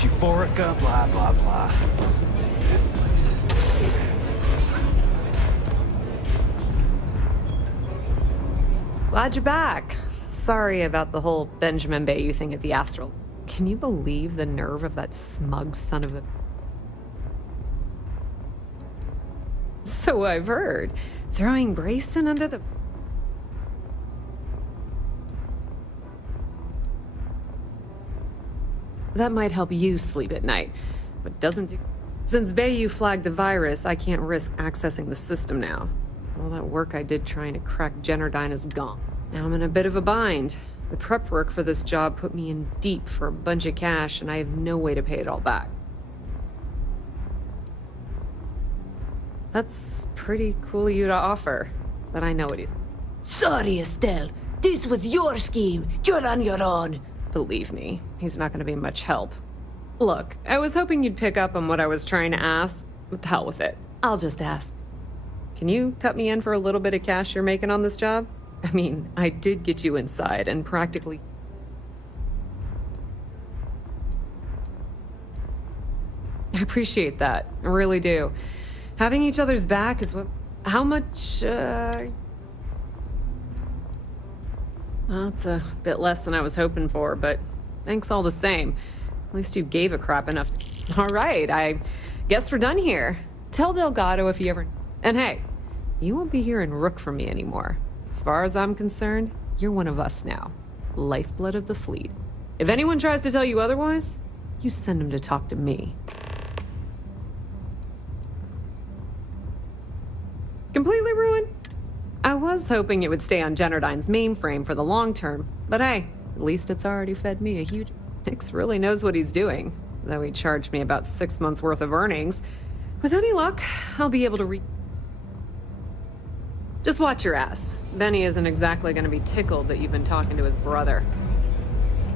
Euphorica, blah, blah, blah. This place. Glad you're back. Sorry about the whole Benjamin Bayou thing at the Astral. Can you believe the nerve of that smug son of a... So I've heard. Throwing Brayson under the... That might help you sleep at night, but doesn't do... Since Bayou flagged the virus, I can't risk accessing the system now. All that work I did trying to crack Generdyne is gone. Now I'm in a bit of a bind. The prep work for this job put me in deep for a bunch of cash, and I have no way to pay it all back. That's pretty cool of you to offer, but I know what he's... Sorry, Estelle. This was your scheme. You're on your own. Believe me, he's not going to be much help. Look, I was hoping you'd pick up on what I was trying to ask. What the hell with it? I'll just ask. Can you cut me in for a little bit of cash you're making on this job? I mean, I did get you inside and practically... I appreciate that. I really do. Having each other's back is what... How much, Well, it's a bit less than I was hoping for, but thanks all the same. At least you gave a crap enough. All right, I guess we're done here. Tell Delgado if you ever... And hey, you won't be hearing Rook from me anymore. As far as I'm concerned, you're one of us now. Lifeblood of the fleet. If anyone tries to tell you otherwise, you send them to talk to me. Completely ruined? I was hoping it would stay on Generdyne's mainframe for the long term, but hey, at least it's already fed me a huge... Nix really knows what he's doing, though he charged me about 6 months worth of earnings. With any luck, I'll be able to Just watch your ass. Benny isn't exactly gonna be tickled that you've been talking to his brother.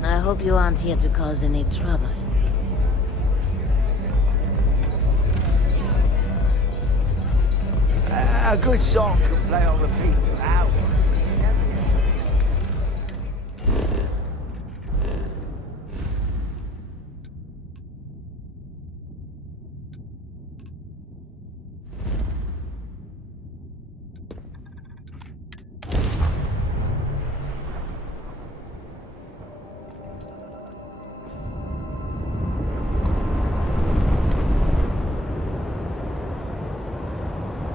I hope you aren't here to cause any trouble. A good song can play on repeat for hours.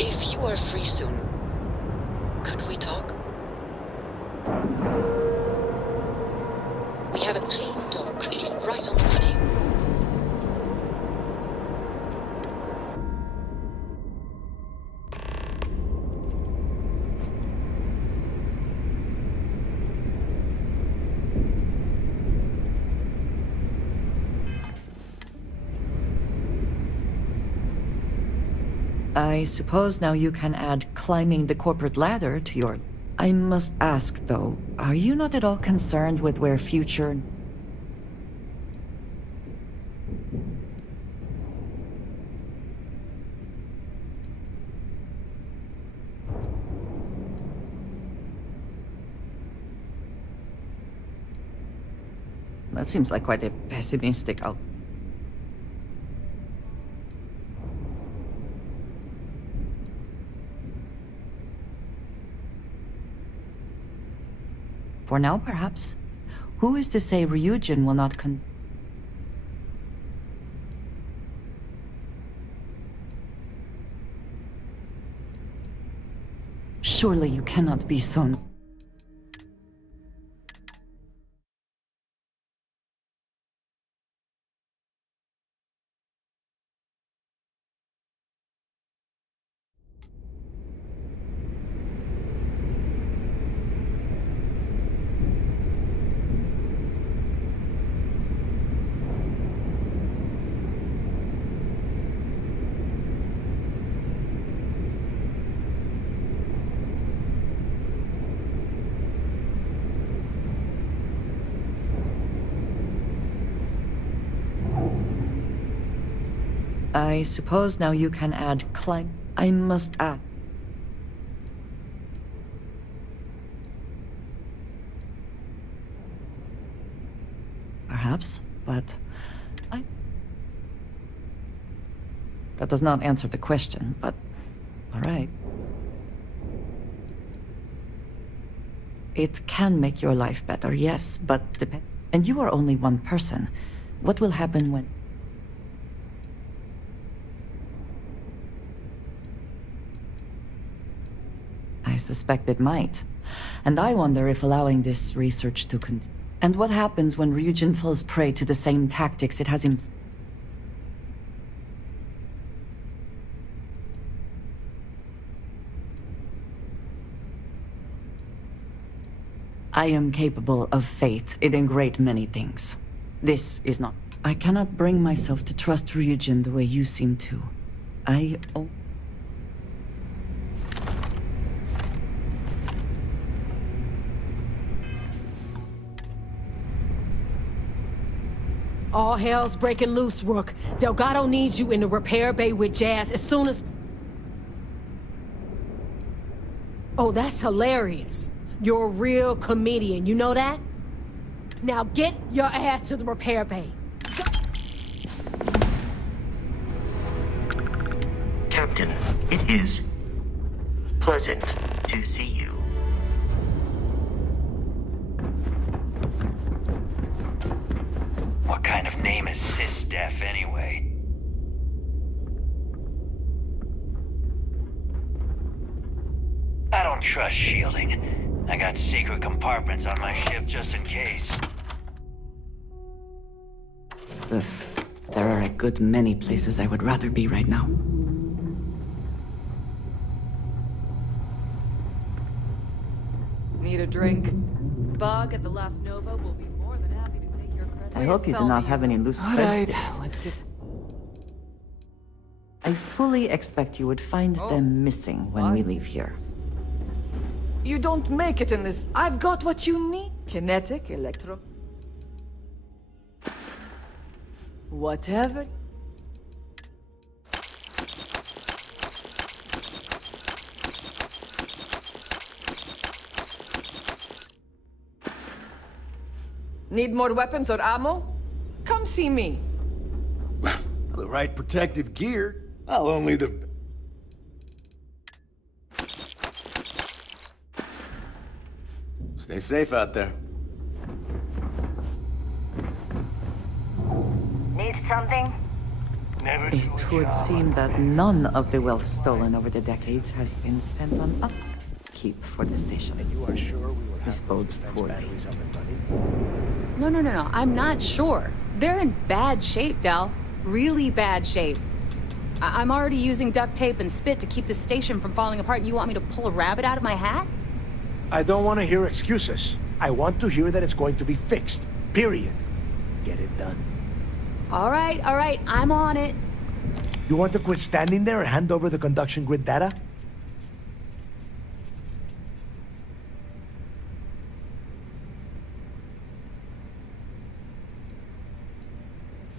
If you are free soon, could we talk? We have a clean talk, right on the money. I suppose now you can add climbing the corporate ladder to your... I must ask, though, are you not at all concerned with where future... That seems like quite a pessimistic outlook. For now, perhaps. Who is to say Ryujin will not Surely you cannot be so... I suppose now you can add climb... I must add... Perhaps, but... That does not answer the question, but all right. It can make your life better, yes, but and you are only one person. What will happen when... I suspect it might. And I wonder if allowing this research to continue... And what happens when Ryujin falls prey to the same tactics it has in... I am capable of faith in a great many things. This is not... I cannot bring myself to trust Ryujin the way you seem to. All hell's breaking loose, Rook. Delgado needs you in the repair bay with Jazz as soon as... Oh, that's hilarious. You're a real comedian, you know that? Now get your ass to the repair bay. Captain, it is pleasant to see you. What kind of name is SysDef anyway? I don't trust shielding. I got secret compartments on my ship just in case. Ugh, there are a good many places I would rather be right now. Need a drink? Bug at the last Nova will be more than happy to take your credit. I hope you do not have any loose threads. Let's get... I fully expect you would find them missing when we leave here. You don't make it in this. I've got what you need. Kinetic, electro... Whatever. Need more weapons or ammo? Come see me. The right protective gear. I'll only the... Stay safe out there. Need something? It would seem that none of the wealth stolen over the decades has been spent on upkeep for the station. And you are sure we will This have those bodes defense poorly. batteries up and running? No. I'm not sure. They're in bad shape, Del. Really bad shape. I'm already using duct tape and spit to keep the station from falling apart, and you want me to pull a rabbit out of my hat? I don't want to hear excuses. I want to hear that it's going to be fixed. Period. Get it done. All right. I'm on it. You want to quit standing there and hand over the conduction grid data?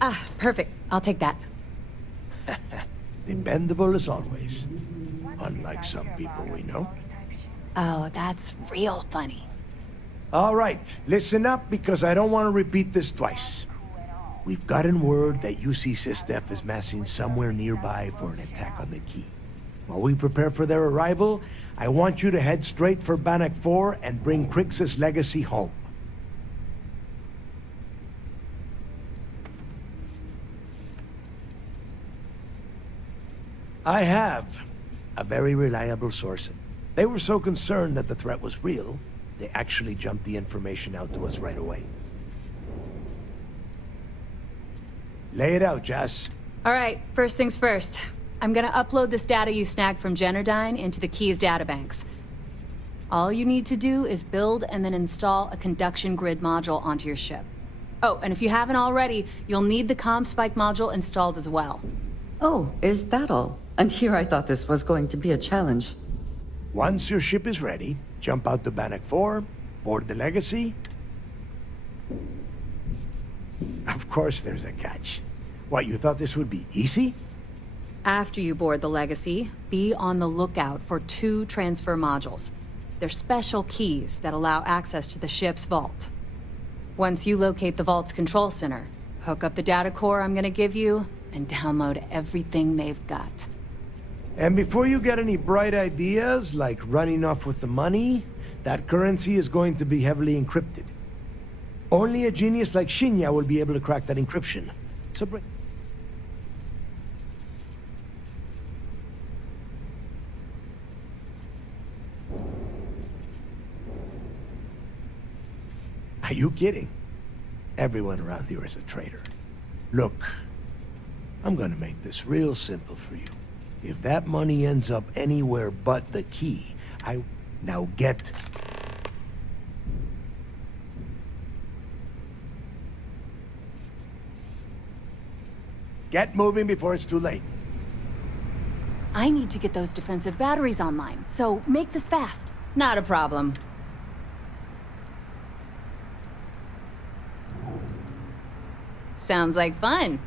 Ah, perfect. I'll take that. Dependable as always. Unlike some people we know. Oh, that's real funny. All right, listen up because I don't want to repeat this twice. We've gotten word that UC SysDef is massing somewhere nearby for an attack on the key. While we prepare for their arrival, I want you to head straight for Bannock 4 and bring Crixus' legacy home. I have a very reliable source. They were so concerned that the threat was real, they actually jumped the information out to us right away. Lay it out, Jess. All right, first things first. I'm gonna upload this data you snagged from Generdyne into the Keys databanks. All you need to do is build and then install a conduction grid module onto your ship. Oh, and if you haven't already, you'll need the CommSpike module installed as well. Oh, is that all? And here I thought this was going to be a challenge. Once your ship is ready, jump out to Bannock 4, board the Legacy. Of course there's a catch. What, you thought this would be easy? After you board the Legacy, be on the lookout for 2 transfer modules. They're special keys that allow access to the ship's vault. Once you locate the vault's control center, hook up the data core I'm gonna give you, and download everything they've got. And before you get any bright ideas, like running off with the money, that currency is going to be heavily encrypted. Only a genius like Shinya will be able to crack that encryption. So bring... Are you kidding? Everyone around here is a traitor. Look, I'm gonna make this real simple for you. If that money ends up anywhere but the key, Now get... Get moving before it's too late. I need to get those defensive batteries online, so make this fast. Not a problem. Sounds like fun.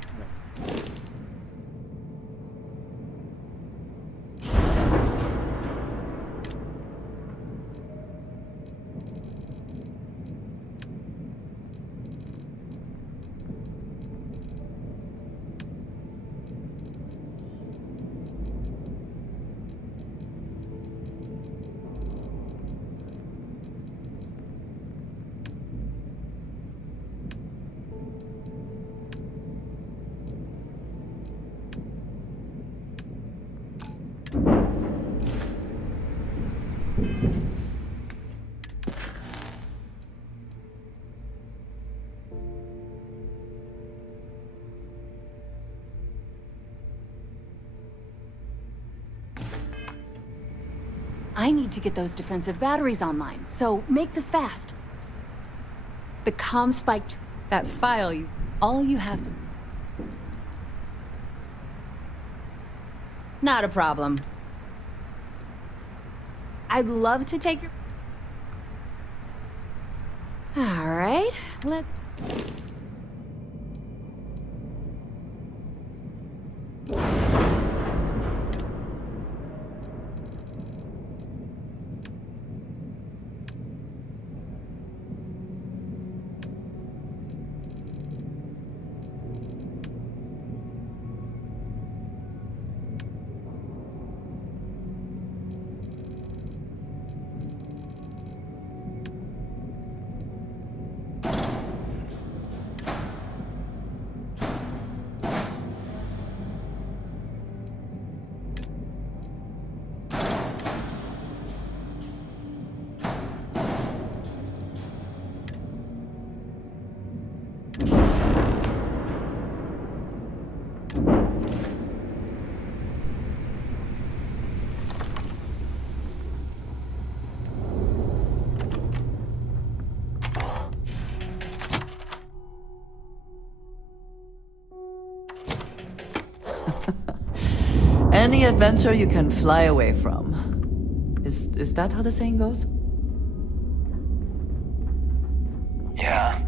I need to get those defensive batteries online, so make this fast. The comm spiked that file all you have to... Not a problem. I'd love to take your... All right, let... Any adventure you can fly away from. Is that how the saying goes? Yeah.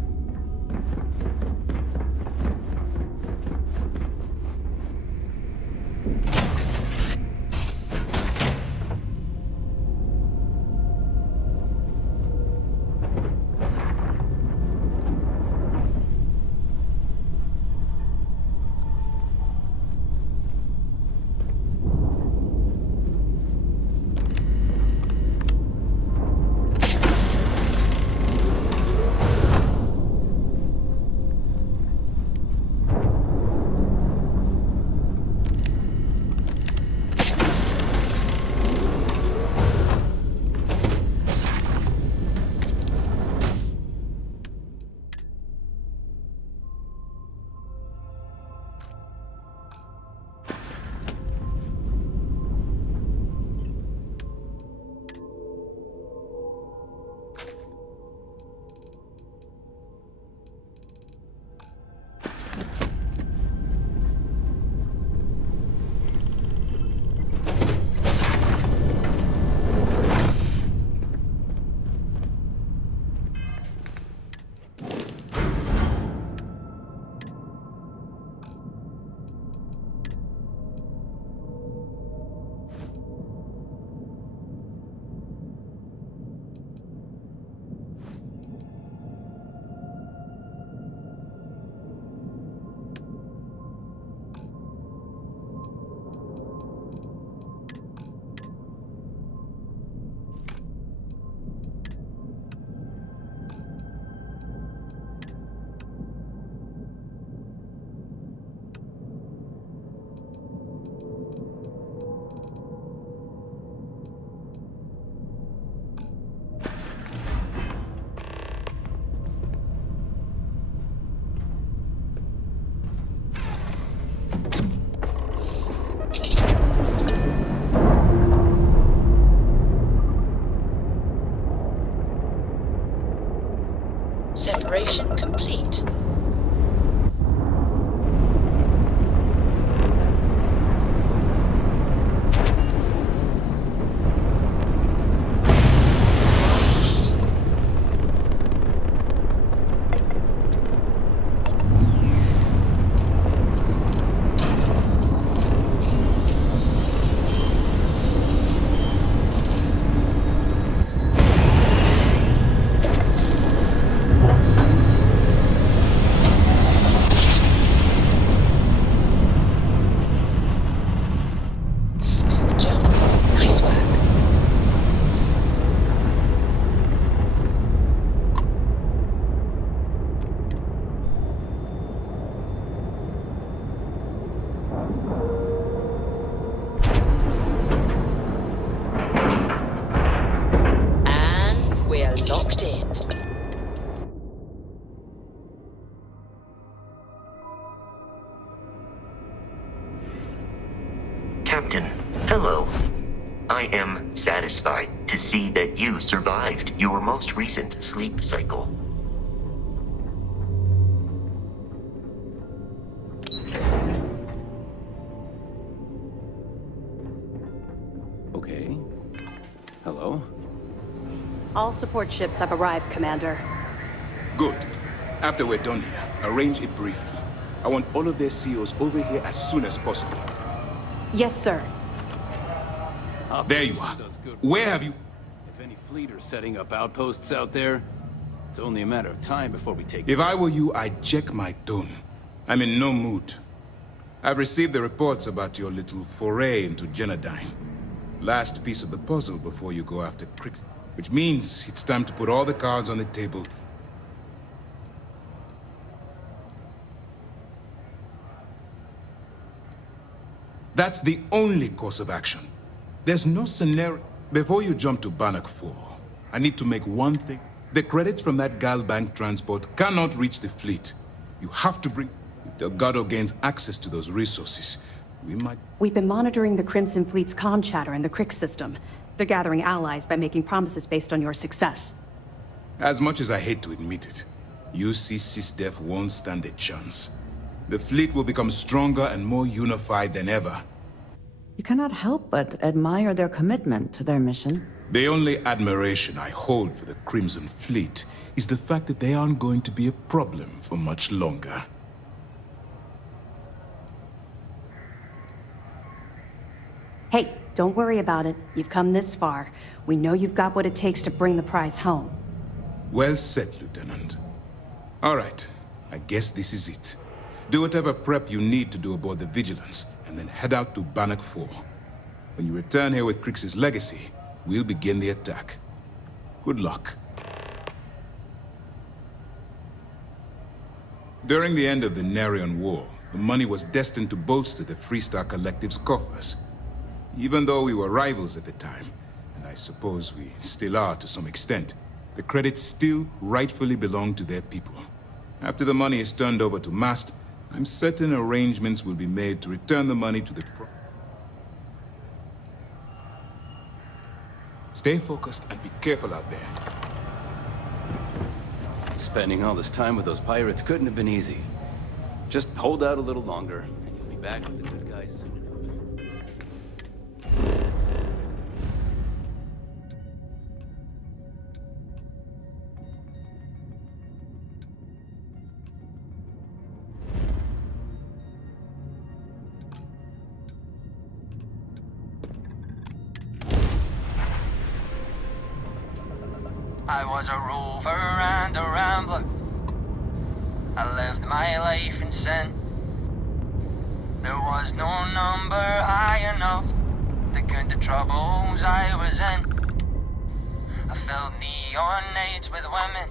Calibration complete. Smooth jump. Nice work. And we're locked in. Captain, hello. I am satisfied to see that you survived your most recent sleep cycle. Okay. Hello? All support ships have arrived, Commander. Good. After we're done here, arrange it briefly. I want all of their CEOs over here as soon as possible. Yes, sir. There you are. Where have you... If any fleet are setting up outposts out there, it's only a matter of time before we take... If I were you, I'd check my tone. I'm in no mood. I've received the reports about your little foray into Genodyne. Last piece of the puzzle before you go after Crix. Which means it's time to put all the cards on the table. That's the only course of action. There's no scenario... Before you jump to Bannock 4, I need to make one thing. The credits from that Galbank transport cannot reach the fleet. You have to bring... If Delgado gains access to those resources, we might... We've been monitoring the Crimson Fleet's comm chatter in the Crix system. They're gathering allies by making promises based on your success. As much as I hate to admit it, UC SysDef won't stand a chance. The fleet will become stronger and more unified than ever. You cannot help but admire their commitment to their mission. The only admiration I hold for the Crimson Fleet is the fact that they aren't going to be a problem for much longer. Hey, don't worry about it. You've come this far. We know you've got what it takes to bring the prize home. Well said, Lieutenant. All right, I guess this is it. Do whatever prep you need to do aboard the Vigilance, and then head out to Bannock 4. When you return here with Crix's legacy, we'll begin the attack. Good luck. During the end of the Nerion War, the money was destined to bolster the Freestar Collective's coffers. Even though we were rivals at the time, and I suppose we still are to some extent, the credits still rightfully belong to their people. After the money is turned over to Mast, I'm certain arrangements will be made to return the money to the Stay focused and be careful out there. Spending all this time with those pirates couldn't have been easy. Just hold out a little longer, and you'll be back with the good guys soon. I was a rover and a rambler. I lived my life in sin. There was no number high enough to count the troubles I was in. I filled neon nights with women.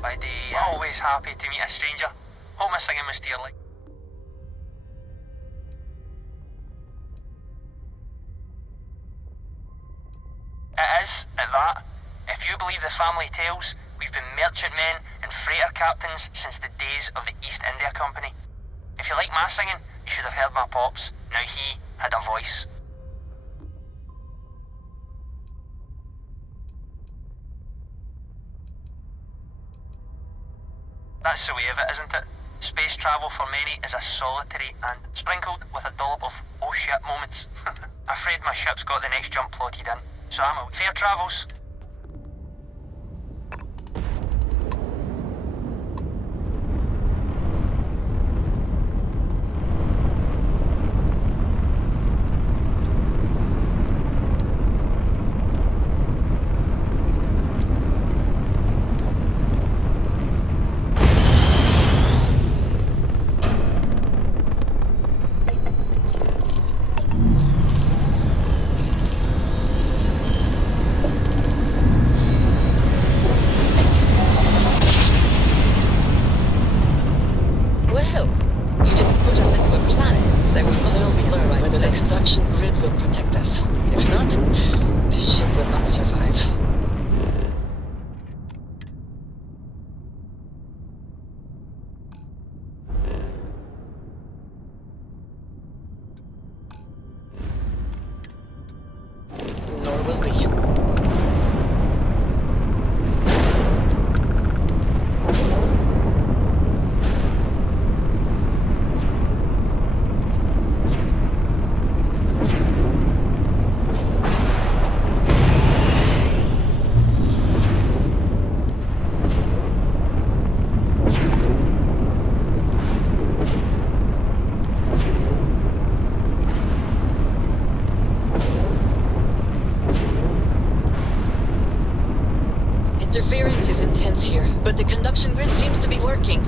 By day, always happy to meet a stranger. Hope my singing was dearly. It is, at that. If you believe the family tales, we've been merchantmen and freighter captains since the days of the East India Company. If you like my singing, you should have heard my pops. Now he had a voice. That's the way of it, isn't it? Space travel for many is a solitary and sprinkled with a dollop of oh shit moments. Afraid my ship's got the next jump plotted in, so I'm out. Fair travels. Well, you didn't put us into a planet, so we must be in the right place. The conduction grid will protect us. If not, this ship will not survive. Nor will we. Interference is intense here, but the conduction grid seems to be working.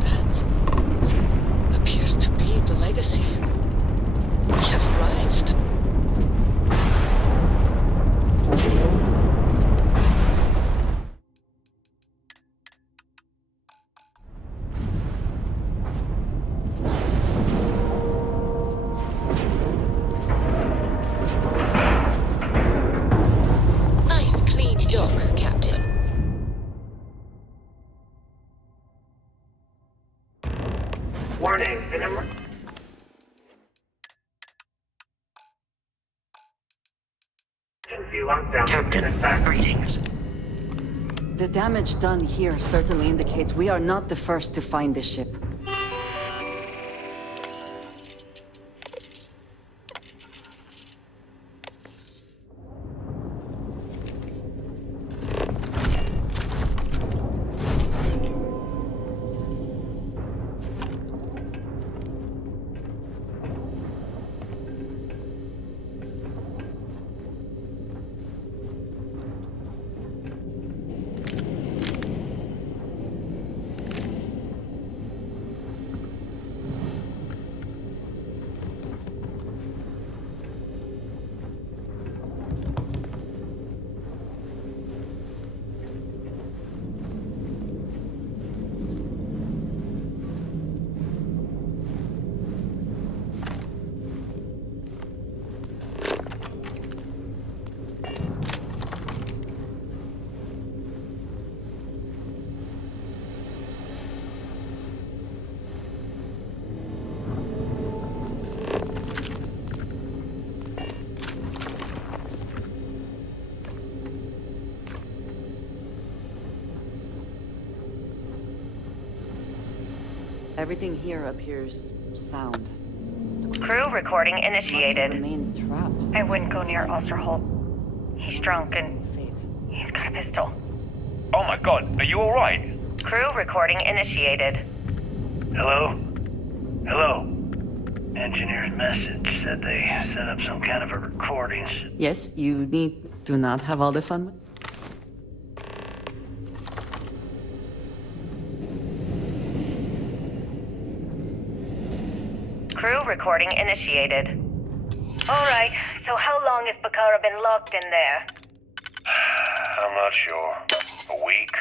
That appears to be the legacy. We have arrived. Nice clean dock, Captain. Warning, Captain, greetings. The damage done here certainly indicates we are not the first to find this ship. Everything here appears sound. Crew recording initiated. Remain trapped. I wouldn't go near Ulsterholt. He's drunk and he's got a pistol. Oh my god, are you alright? Crew recording initiated. Hello? Hello? Engineer's message said they set up some kind of a recording. Yes, you need to not have all the fun. Crew recording initiated. Alright, so how long has Bakara been locked in there? I'm not sure. A week?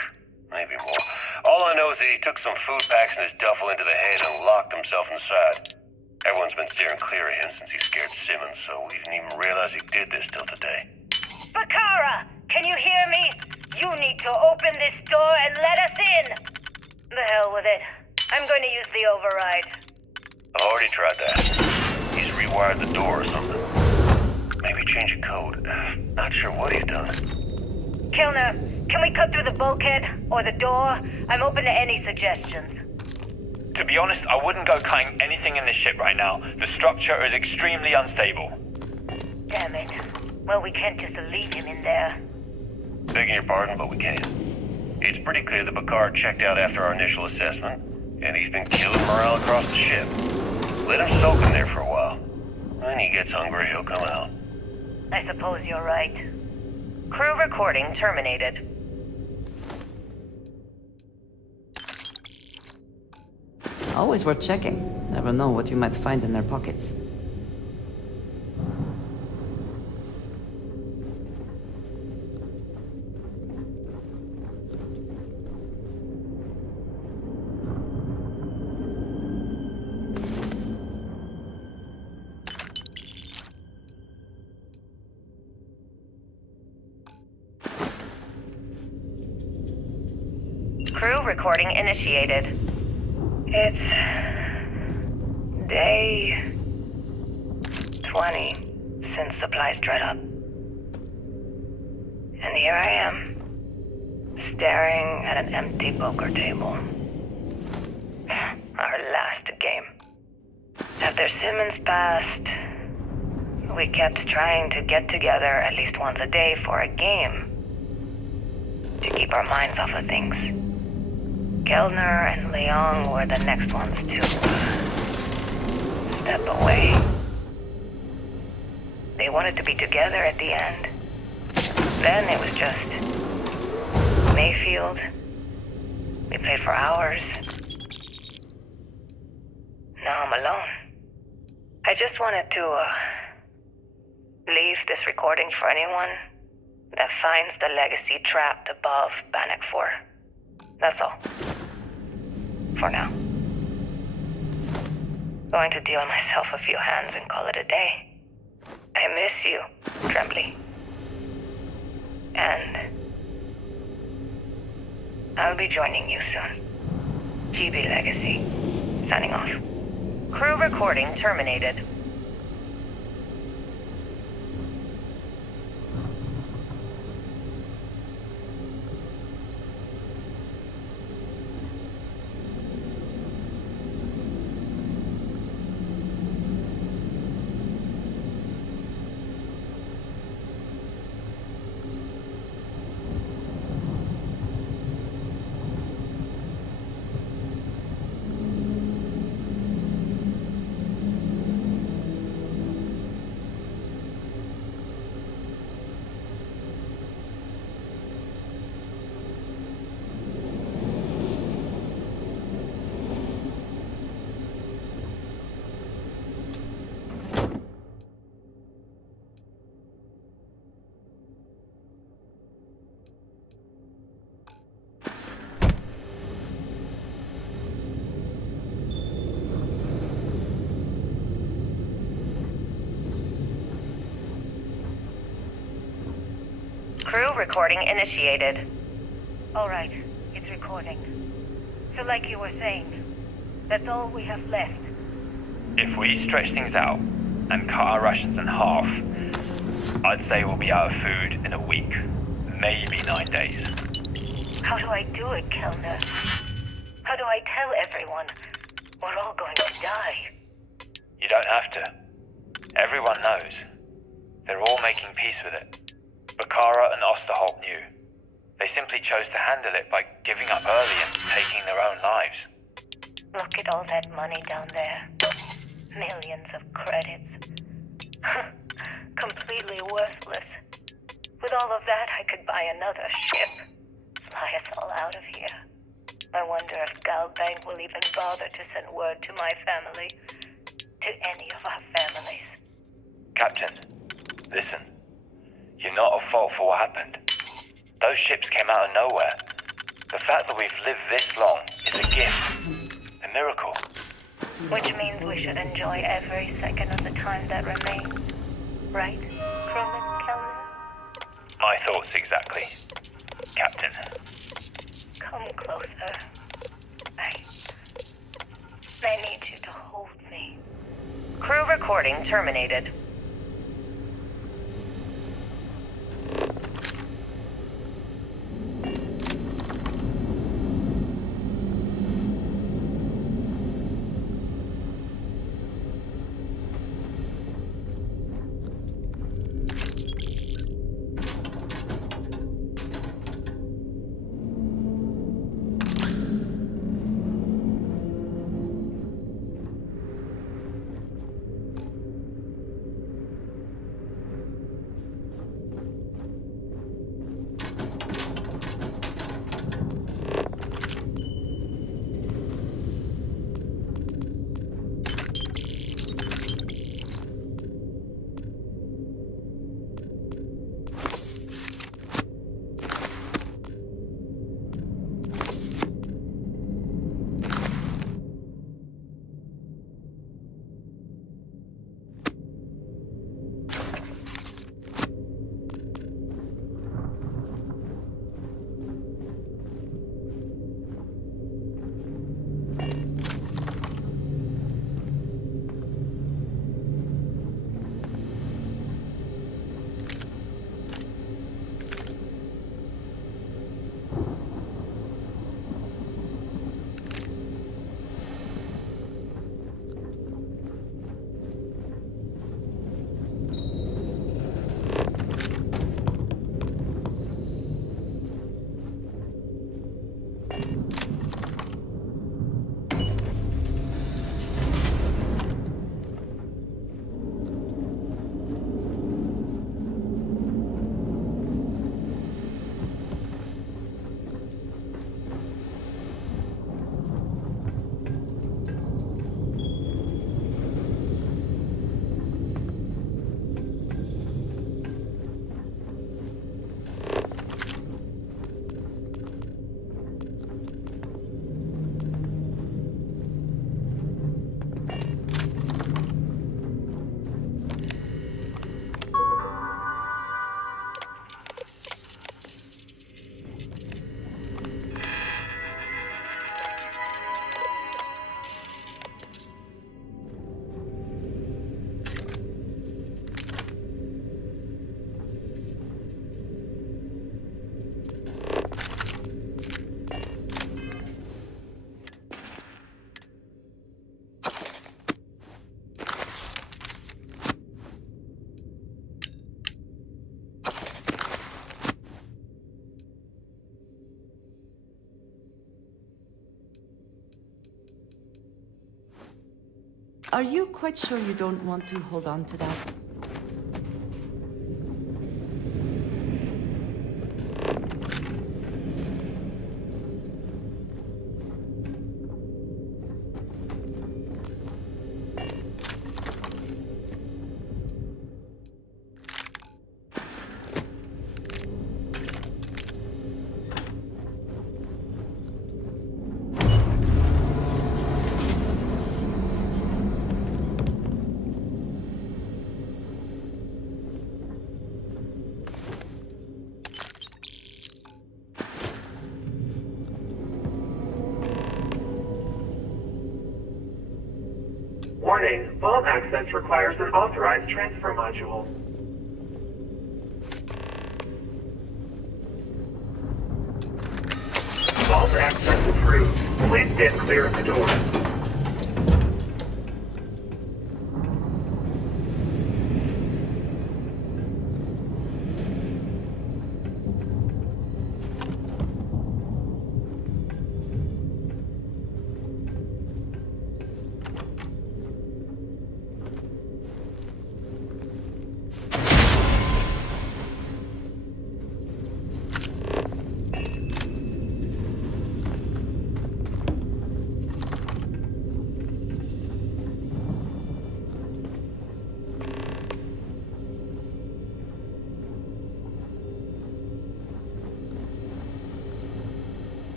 Maybe more. All I know is that he took some food packs in his duffel into the head and locked himself inside. Everyone's been steering clear of him since he scared Simmons, so we didn't even realize he did this till today. Bakara! Can you hear me? You need to open this door and let us in! The hell with it. I'm going to use the override. I already tried that. He's rewired the door or something. Maybe change a code. Not sure what he's done. Kilner, can we cut through the bulkhead or the door? I'm open to any suggestions. To be honest, I wouldn't go cutting anything in this ship right now. The structure is extremely unstable. Damn it. Well, we can't just leave him in there. Begging your pardon, but we can. It's pretty clear that Picard checked out after our initial assessment, and he's been killing morale across the ship. Let him soak in there for a while. When he gets hungry, he'll come out. I suppose you're right. Crew recording terminated. Always worth checking. Never know what you might find in their pockets. Crew recording initiated. It's day 20 since supplies dried up. And here I am, staring at an empty poker table. Our last game. After Simmons passed, we kept trying to get together at least once a day for a game to keep our minds off of things. Kellner and Leong were the next ones to step away. They wanted to be together at the end. Then it was just Mayfield. We played for hours. Now I'm alone. I just wanted to leave this recording for anyone that finds the legacy trapped above Bannock 4. That's all. For now. Going to deal myself a few hands and call it a day. I miss you, Tremblay. And I'll be joining you soon. GB Legacy. Signing off. Crew recording terminated. Crew recording initiated. All right, it's recording. So like you were saying, that's all we have left. If we stretch things out and cut our rations in half, I'd say we'll be out of food in a week, maybe 9 days. How do I do it, Kellner? How do I tell everyone we're all going to die? You don't have to. Everyone knows. They're all making peace with it. Bakara and Osterholt knew. They simply chose to handle it by giving up early and taking their own lives. Look at all that money down there. Millions of credits. Completely worthless. With all of that, I could buy another ship. Fly us all out of here. I wonder if Galbank will even bother to send word to my family. To any of our families. Captain, listen. You're not at fault for what happened. Those ships came out of nowhere. The fact that we've lived this long is a gift. A miracle. Which means we should enjoy every second of the time that remains. Right, Crewman Kellner? My thoughts exactly, Captain. Come closer. I need you to hold me. Crew recording terminated. Are you quite sure you don't want to hold on to that? Warning, vault access requires an authorized transfer module. Vault access approved. Please stand clear of the door.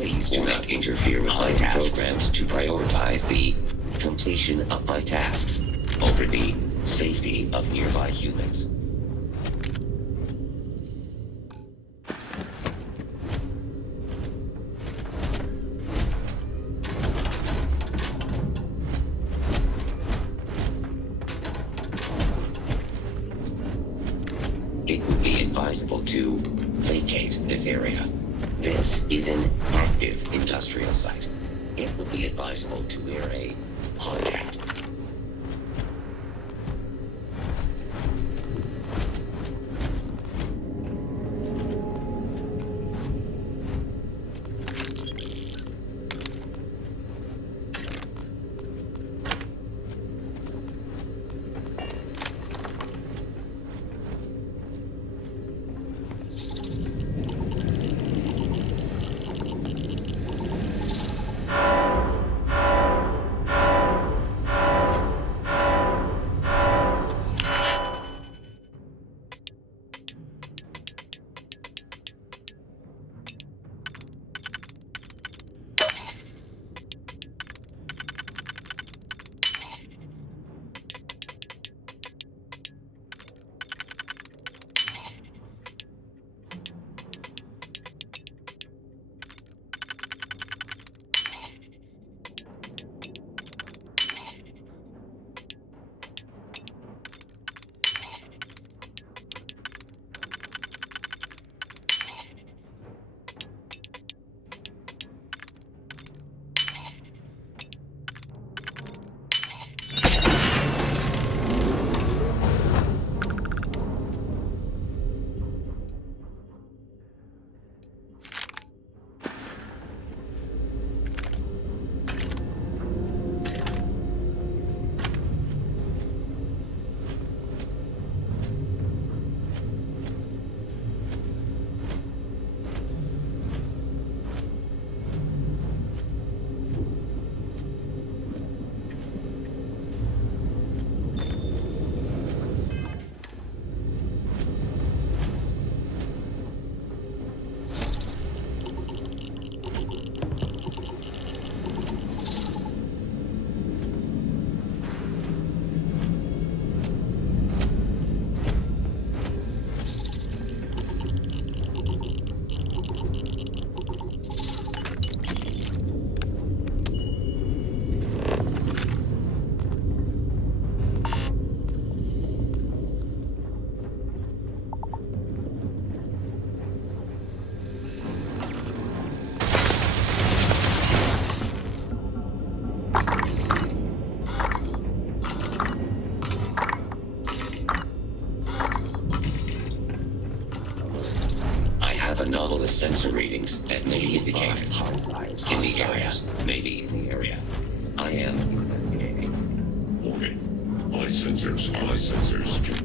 Please do not interfere with my tasks. Programmed to prioritize the completion of my tasks over the safety of nearby humans. It would be advisable to vacate this area. This is an active industrial site. It would be advisable to wear a hard hat. Anomalous sensor readings that may indicate in the area. Maybe in the area. I am investigating. Okay. My sensors can...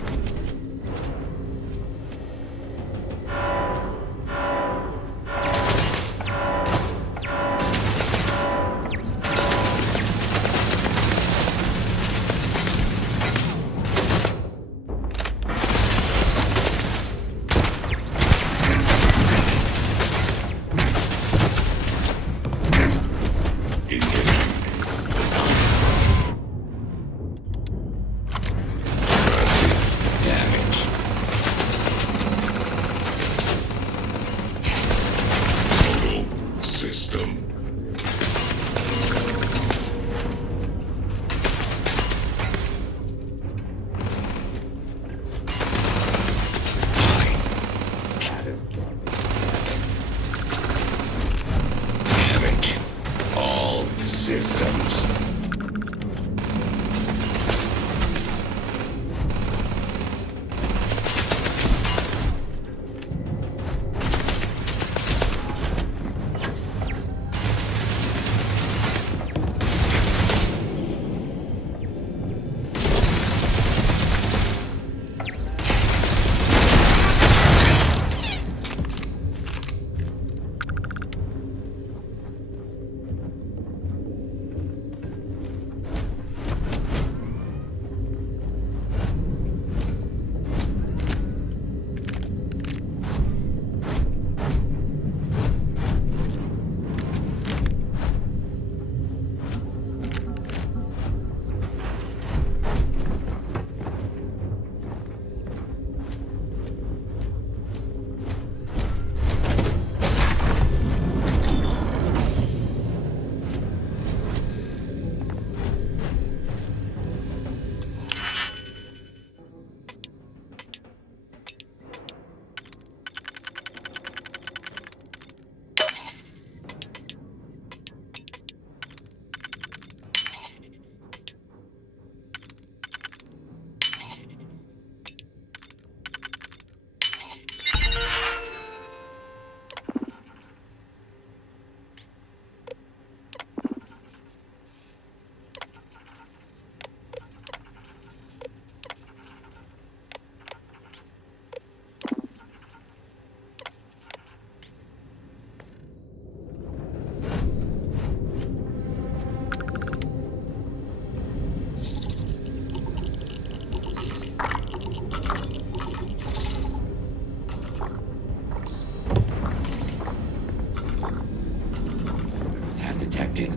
detected.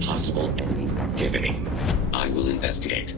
Possible enemy activity. I will investigate.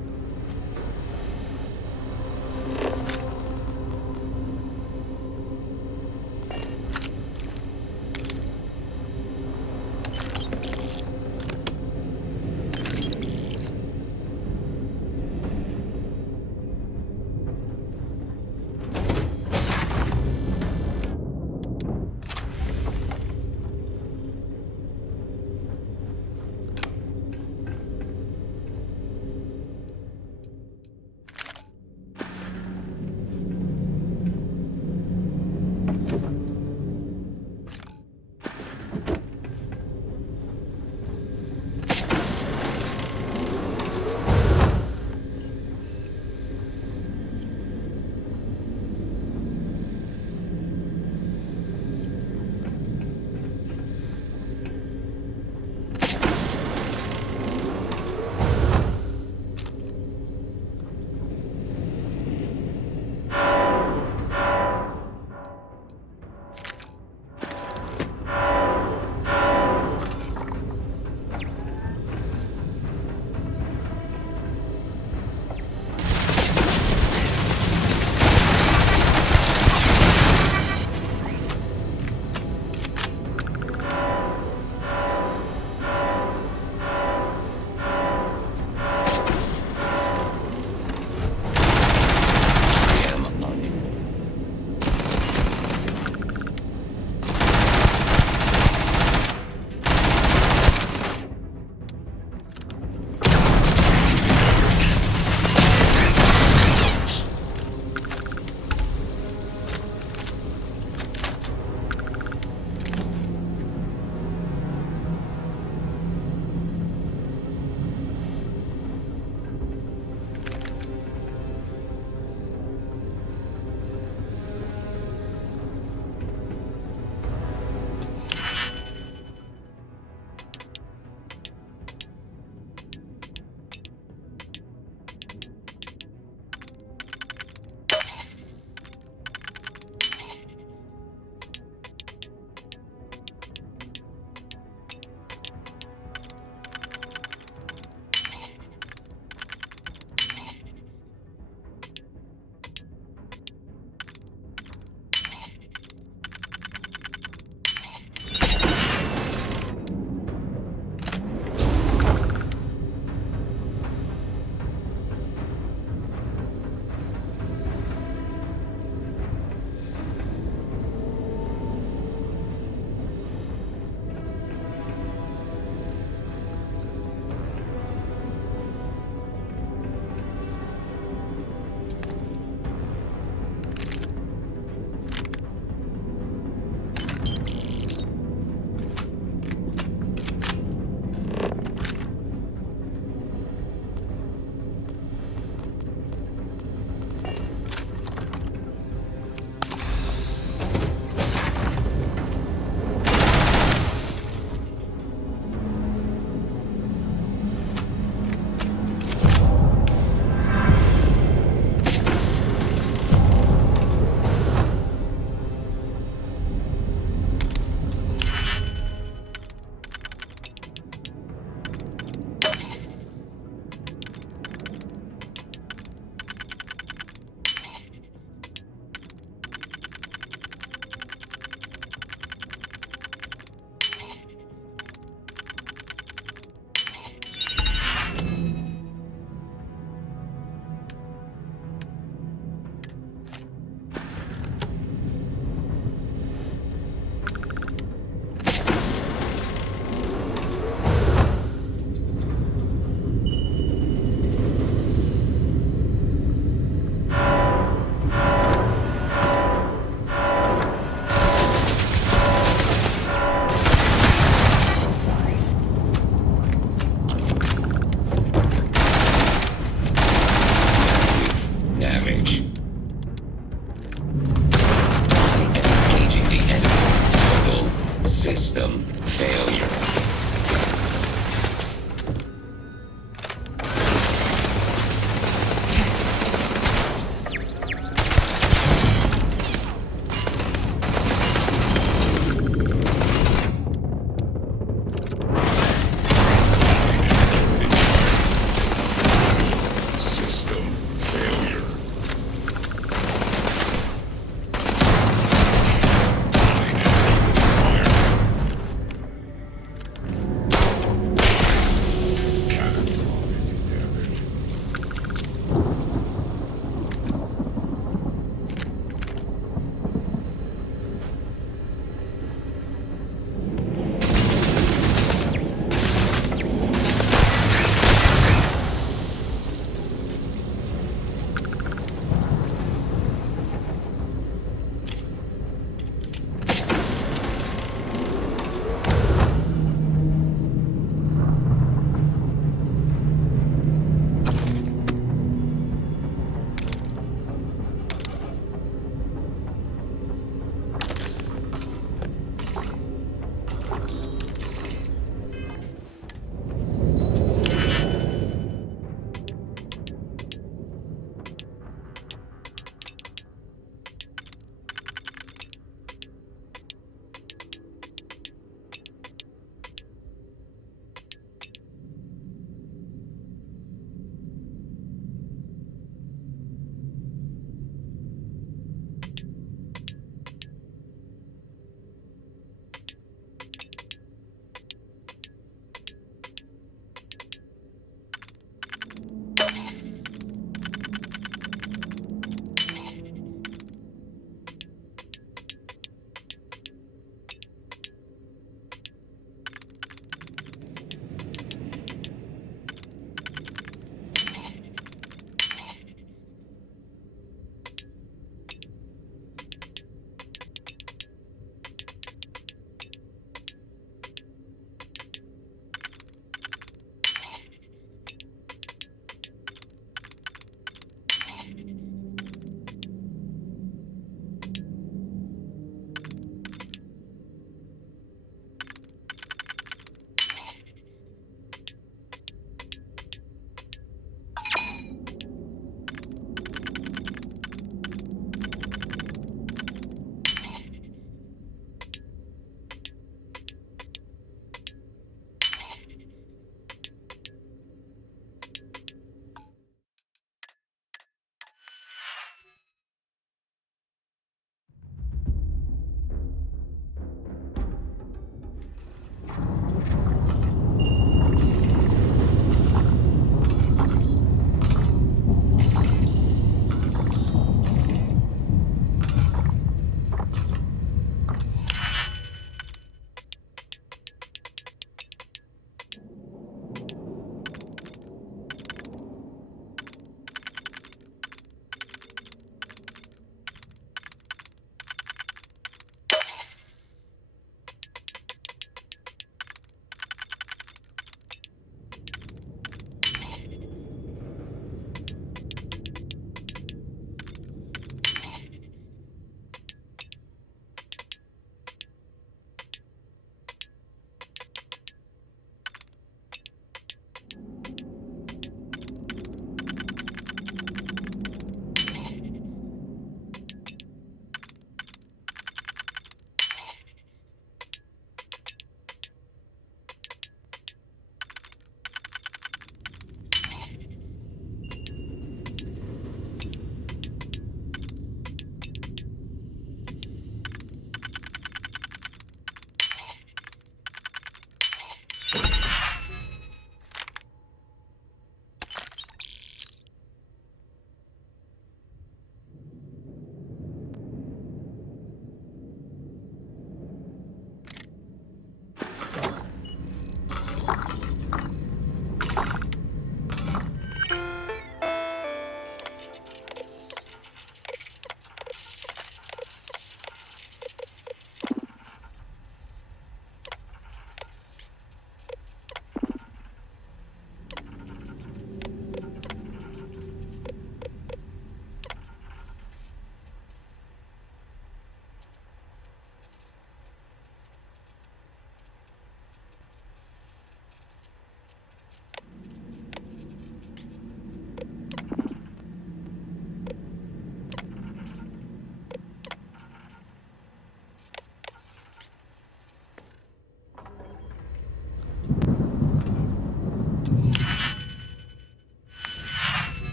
System failure.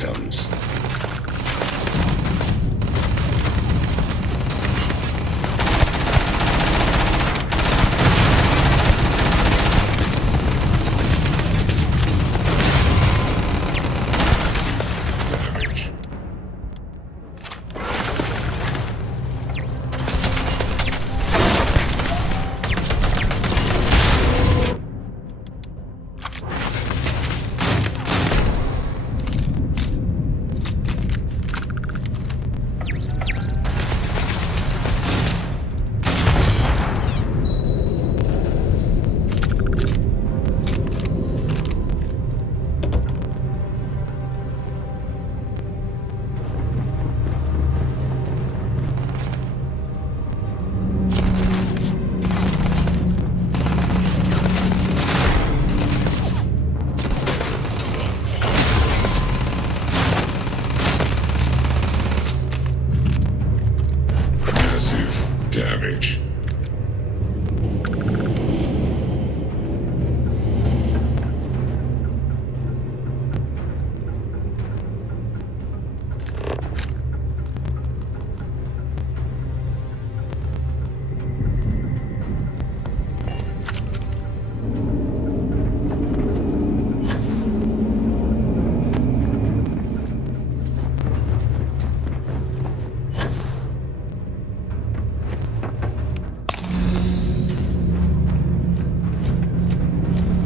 systems. Damage. Massive damage.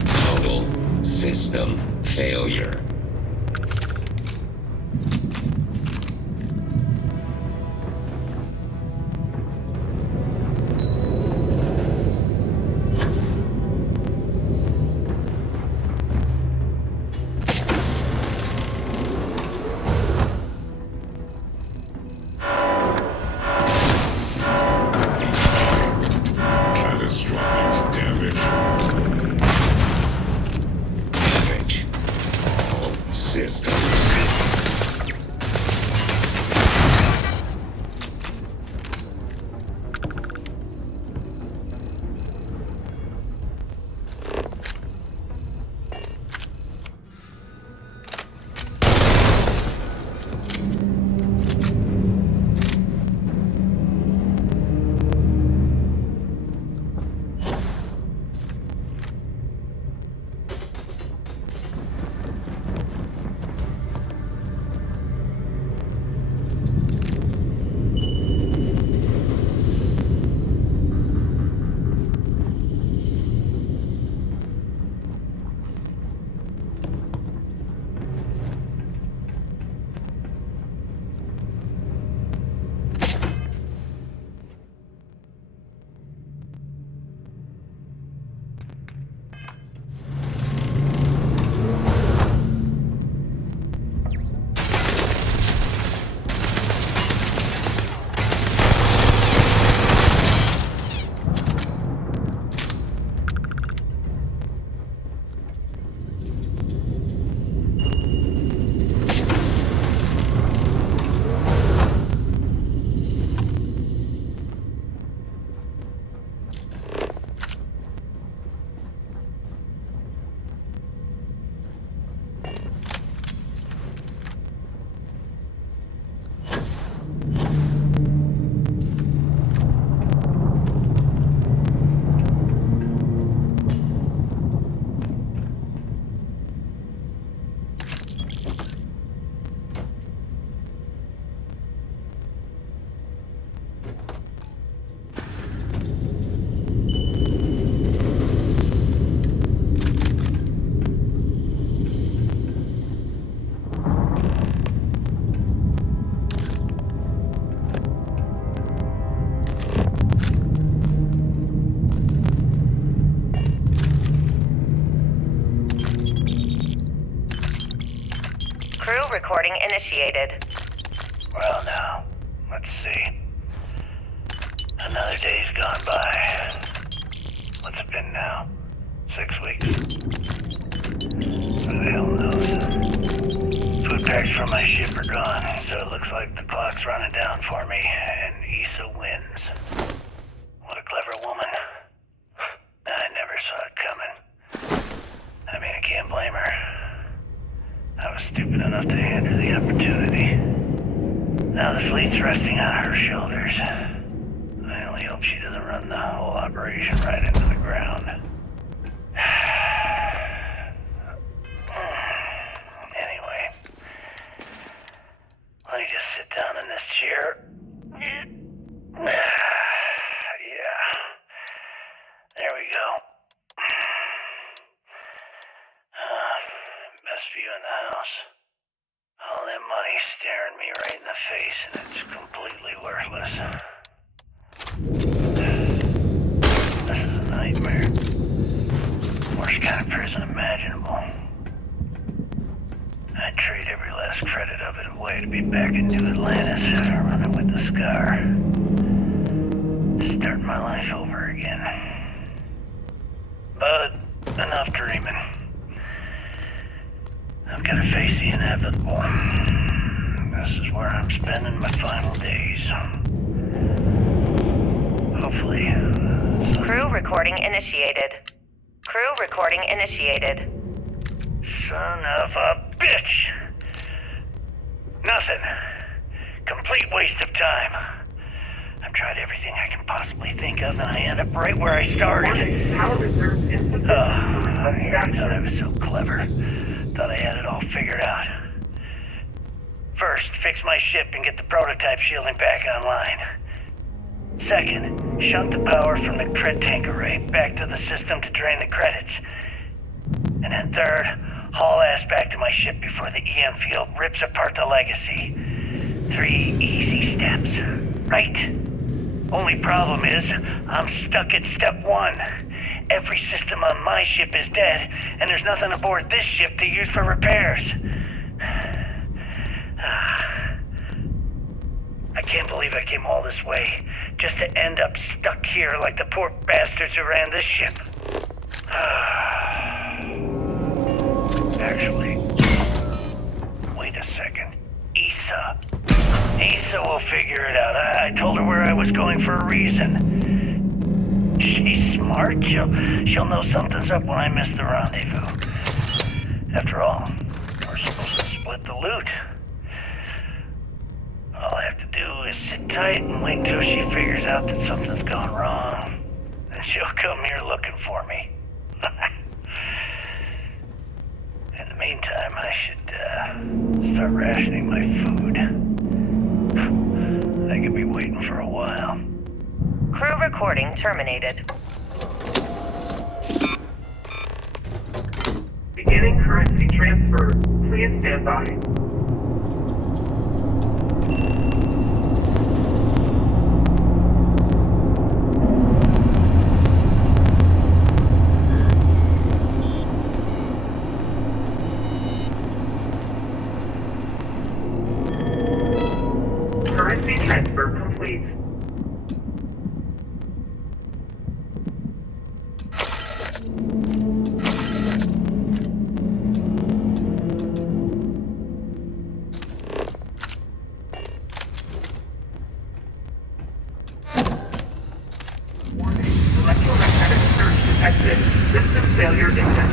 Total system failure. Catastrophic damage. Damage. All systems. Crew recording initiated. Well, now, let's see. Another day's gone by. What's it been now? 6 weeks? Who the hell knows? Food packs from my ship are gone, so it looks like the clock's running down for me, and Issa wins. What a clever woman. I never saw it coming. I mean, I can't blame her. I was stupid enough to hand her the Now the fleet's resting on her shoulders. I only hope she doesn't run the whole operation right into the ground. Anyway, let me just sit down in this chair. Yeah. There we go. Best view in the house. All that money staring me right in the face, and it's completely worthless. This is a nightmare. Worst kind of prison imaginable. I'd trade every last credit of it away to be back in New Atlantis, running with the Scar. Starting my life over again. But enough dreaming. I've got to face the inevitable. This is where I'm spending my final days. Hopefully. Crew recording initiated. Crew recording initiated. Son of a bitch! Nothing. Complete waste of time. I've tried everything I can possibly think of, and I end up right where I started. I thought I was so clever. Thought I had it all figured out. First, fix my ship and get the prototype shielding back online. Second, shunt the power from the cred tank array back to the system to drain the credits. And then third, haul ass back to my ship before the EM field rips apart the legacy. 3 easy steps, right? Only problem is, I'm stuck at step 1. Every system on my ship is dead, and there's nothing aboard this ship to use for repairs. I can't believe I came all this way, just to end up stuck here like the poor bastards who ran this ship. Actually, wait a second. Issa will figure it out. I told her where I was going for a reason. She's smart. She'll know something's up when I miss the rendezvous. After all, we're supposed to split the loot. All I have to do is sit tight and wait until she figures out that something's gone wrong. Then she'll come here looking for me. In the meantime, I should start rationing my food. I could be waiting for a while. Crew recording terminated. Beginning currency transfer. Please stand by. Currency transfer complete. Electromagnetic surge detected. System failure imminent.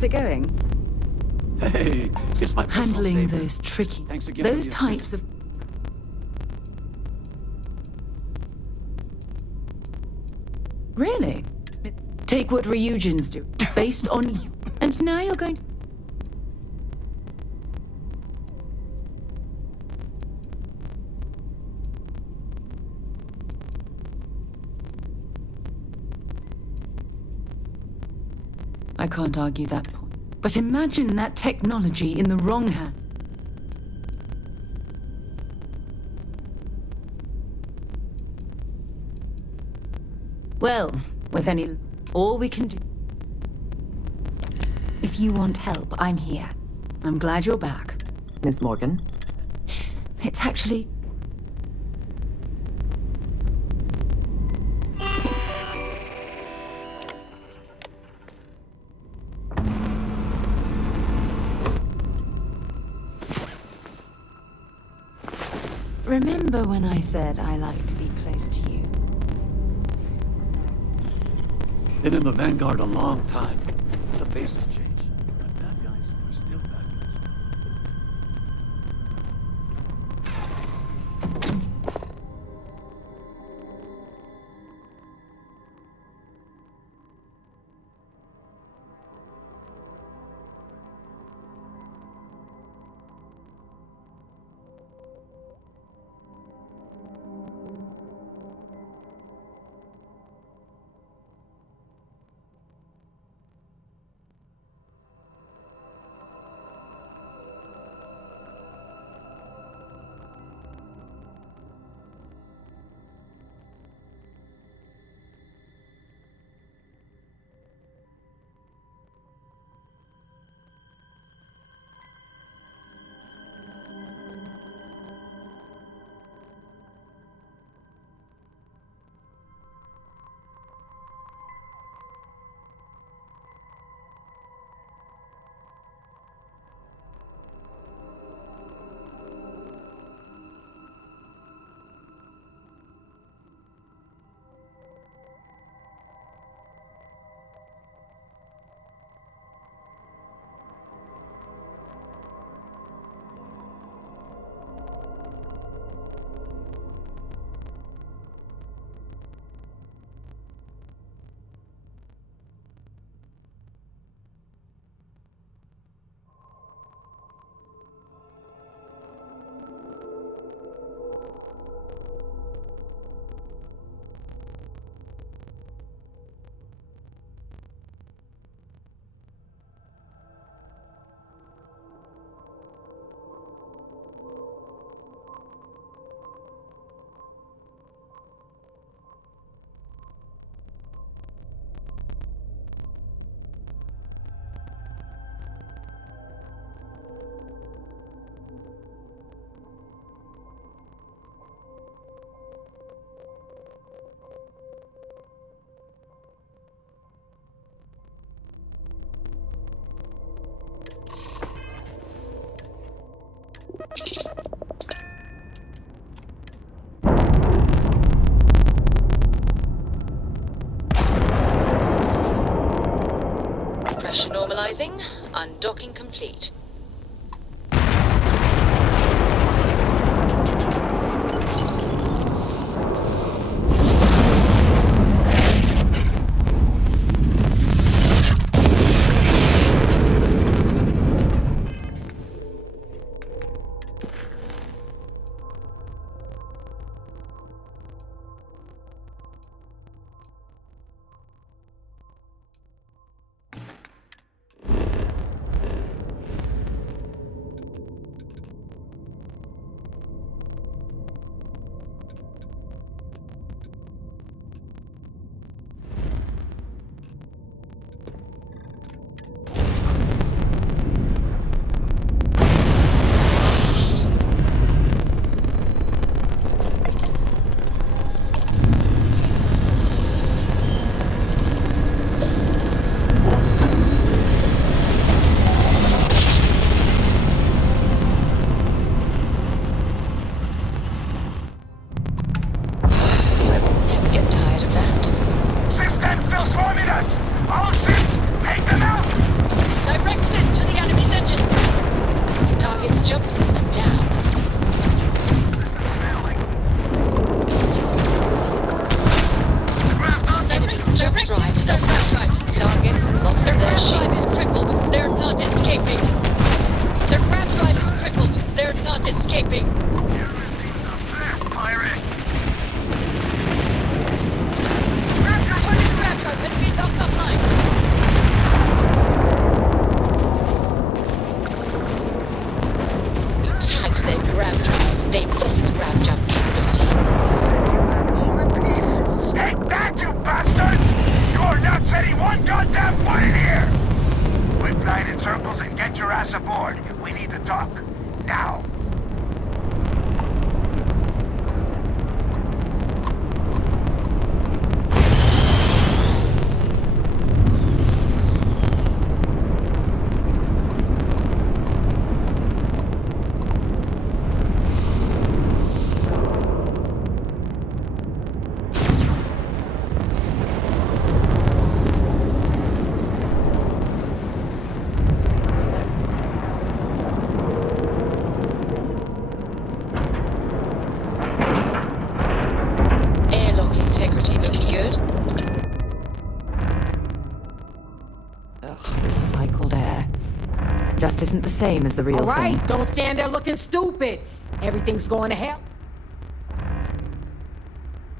How's it going? Hey, it's my personal Handling savior. those tricky, Thanks again for those the types of... Really? Take what Ryujin's do, based on you. And now you're going to... I can't argue that point. But imagine that technology in the wrong hand. Well, with any... all we can do... If you want help, I'm here. I'm glad you're back. Miss Morgan? It's actually... Remember when I said I like to be close to you? Been in the Vanguard a long time. The faces change, but bad guys are still bad guys. Pressure normalizing. Undocking complete. We need to talk. Now. Airlock integrity looks good. Ugh, recycled air. Just isn't the same as the real All right, thing. don't stand there looking stupid. Everything's going to hell.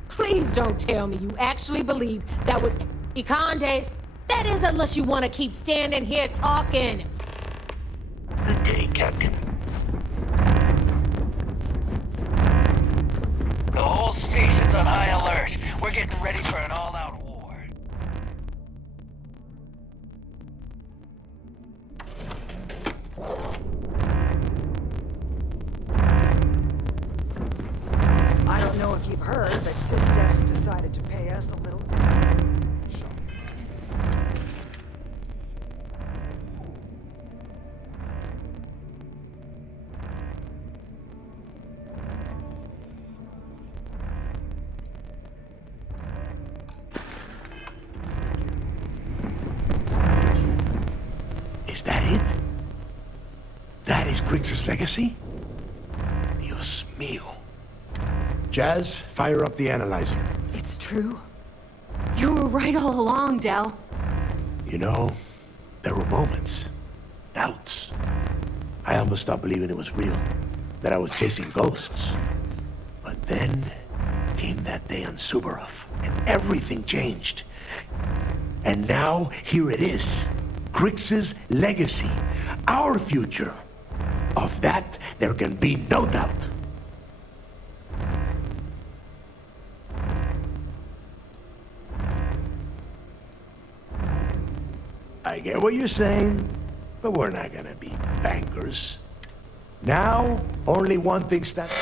Please don't tell me you actually believe that was Ikande's. That is, unless you want to keep standing here talking. Good day, Captain. The whole station's on high alert. We're getting ready for an all-out war. I don't know if you've heard, but SysDef's decided to pay us a little visit. Is that it? That is Griggs' legacy? Dios mío. Jazz, fire up the analyzer. It's true. You were right all along, Del. You know, there were moments, doubts. I almost stopped believing it was real, that I was chasing ghosts. But then came that day on Subarov, and everything changed. And now, here it is. Griggs' legacy. Our future. Of that, there can be no doubt. I get what you're saying, but we're not gonna be bankers. Now, only one thing stands.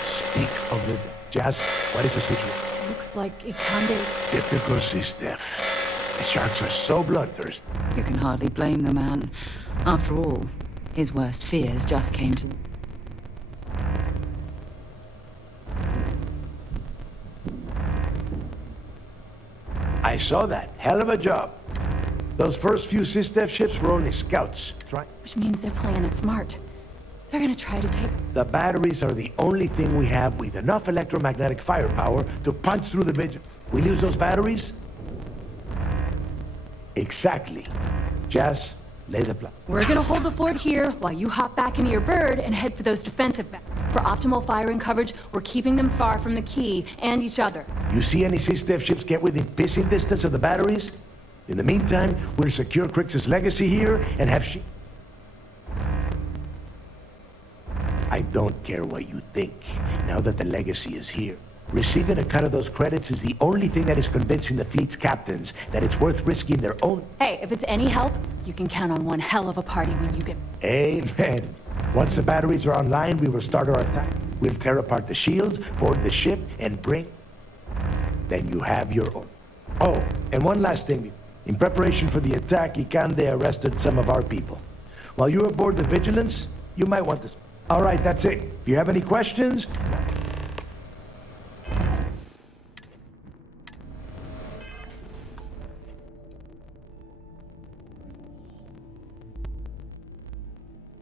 Speak of the Jazz. What is the situation? Looks like Ikande. Typical SysDef. The sharks are so bloodthirsty. You can hardly blame the man. After all, his worst fears just came to... I saw that. Hell of a job. Those first few SysDef ships were only scouts. Which means they're playing it smart. They're gonna try to take... The batteries are the only thing we have with enough electromagnetic firepower to punch through the vigil. We lose those batteries? Exactly. Jazz, lay the plan. We're gonna hold the fort here while you hop back into your bird and head for those defensive... For optimal firing coverage, we're keeping them far from the key and each other. You see any SysDef ships get within pissing distance of the batteries? In the meantime, we'll secure Griggs' legacy here and have I don't care what you think, now that the legacy is here. Receiving a cut of those credits is the only thing that is convincing the fleet's captains that it's worth risking their own... Hey, if it's any help, you can count on one hell of a party when you get... Amen. Once the batteries are online, we will start our attack. We'll tear apart the shields, board the ship, and bring... Then you have your own. Oh, and one last thing. In preparation for the attack, Ikande arrested some of our people. While you're aboard the Vigilance, you might want to... All right, that's it. If you have any questions...